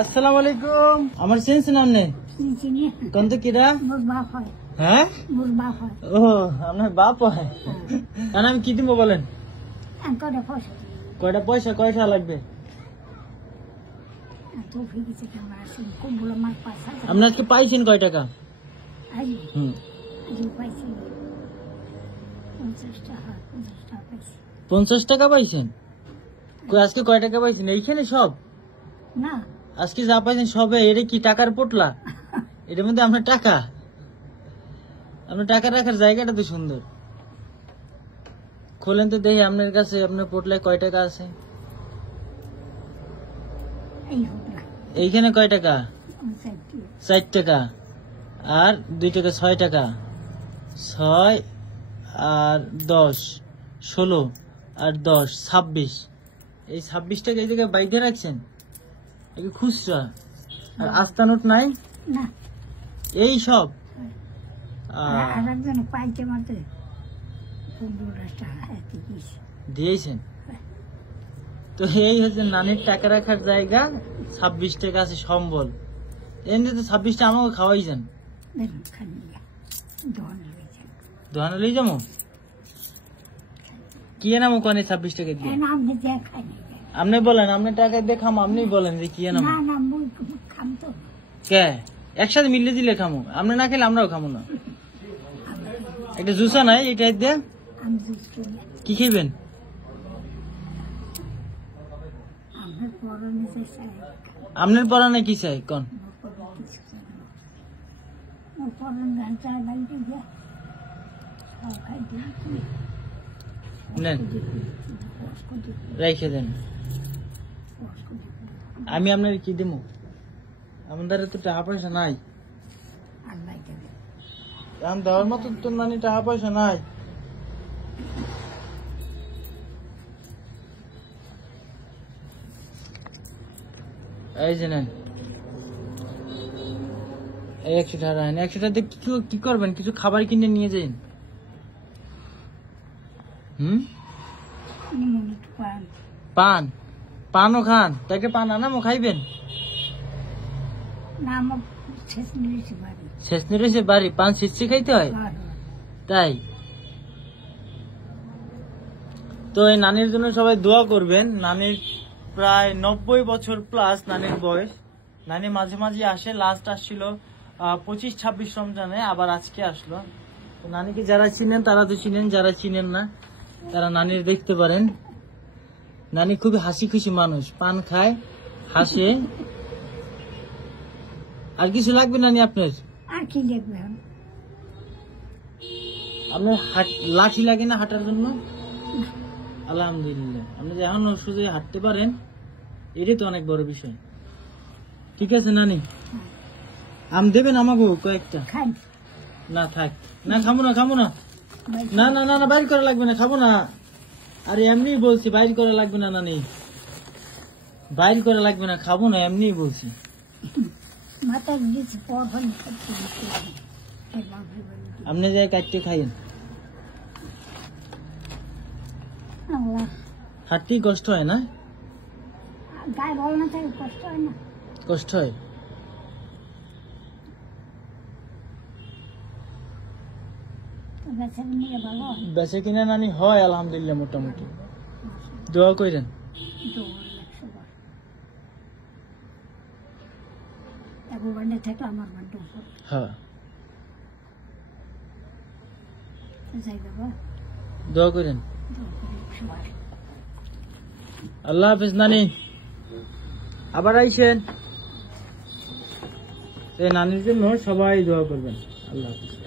আসসালামু আলাইকুম। আমার চিনছেন আপনি? কোন তো কিরা? হ্যাঁ, ও আপনার বাপ হয়। আমি কি দিব বলেন? কয়টা পয়সা কয়টা লাগবে? আপনার কি পাইছেন কয় টাকা? 50 টাকা পাইছেন। আজকে কয় টাকা পাইছেন? এইখানে সব না, আজকে যা পাইছেন সবে। এটা কি টাকার পোটলা? এটার মধ্যে আপনার টাকা রাখার জায়গাটা তো সুন্দর। খোলেন তো দেখি আপনার কাছে, আপনার পোটলায় কয় টাকা আছে? এইখানে কয় টাকা? 4 টাকা আর 2 টাকা, 6 টাকা। 6 আর 10, 16 আর 10, 26। এই 26 টাকা এই জায়গায় বাইরে রাখছেন? খুচরা আর আস্তা নোট নাই? এই সব দিয়েছেন তো। এই হচ্ছে নানির টাকা রাখার জায়গা। 26 টাকা আছে সম্বল। এমনি তো 26 টা আমাকে খাওয়াইছেন। দোকানে লই যাবো? কি নামো কোনে 26 টাকা দিয়ে? আপনি বলেন, আপনার টাকা দিয়ে খামো। আপনি বলেন যে কি নামো। কে একসাথে মিললে দিলে খামো? আপনি না খেলে আমরাও খামো না। একটা জুসা নাই এটা দিয়ে? কি খাইবেন? আপনার পরানে কি চাই কোন? রেখে দেন। আমি আপনার কি দিব? আমাদের তো টাকা পয়সা নাই। দেওয়ার মতো তো নানি টাকা পয়সা নাই। এই যে নেন, 100 টাকা। 100 টাকা দিয়ে কি করবেন? কিছু খাবার কিনে নিয়ে যান। পানও খান? তাকে পান আনামো খাইবেন? শেষ নিরেছে বাড়ি। পান ছিটছে খাইতে হয় তাই? তো এই নানির জন্য সবাই দোয়া করবেন। নানির প্রায় 90 বছর প্লাস নানির বয়স। নানি মাঝে মাঝে আসে। লাস্ট আসছিল 25-26 রমজানে, আবার আজকে আসলো। তো নানিকে যারা চিনেন তারা তো চিনেন, যারা চিনেন না তারা নানির দেখতে পারেন। নানি খুবই হাসি খুশি মানুষ। পান খায়, হাসে। আর কিছু লাগবে নানি আপনার? আর কি লাগবে? আপনার লাঠি লাগে না হাঁটার জন্য? আলহামদুলিল্লাহ, আপনি যে এখন সোজা হাঁটতে পারেন, এটাই তো অনেক বড় বিষয়। ঠিক আছে নানি, আম দেবেন আমাকে কয়েকটা? না থাক, না খাবো না, খাবো না। না না না না, বাইর করা লাগবে না, খাবো না। আরে এমনি বলছি, বাইর করা লাগবে না নানি, বাইর করা লাগবে না, খাবো না, এমনি বলছি। আপনি যাই কাটতে খাইন। হাঁটতেই কষ্ট হয় না? কষ্ট হয়। বেচে কিনা নানি হয় আলহামদুলিল্লাহ, মোটামুটি। দোয়া করেন। হ্যাঁ, দোয়া করেন। আল্লাহ হাফেজ নানি, আবার আইসেন। নানির জন্য সবাই দোয়া করবেন। আল্লাহ হাফেজ।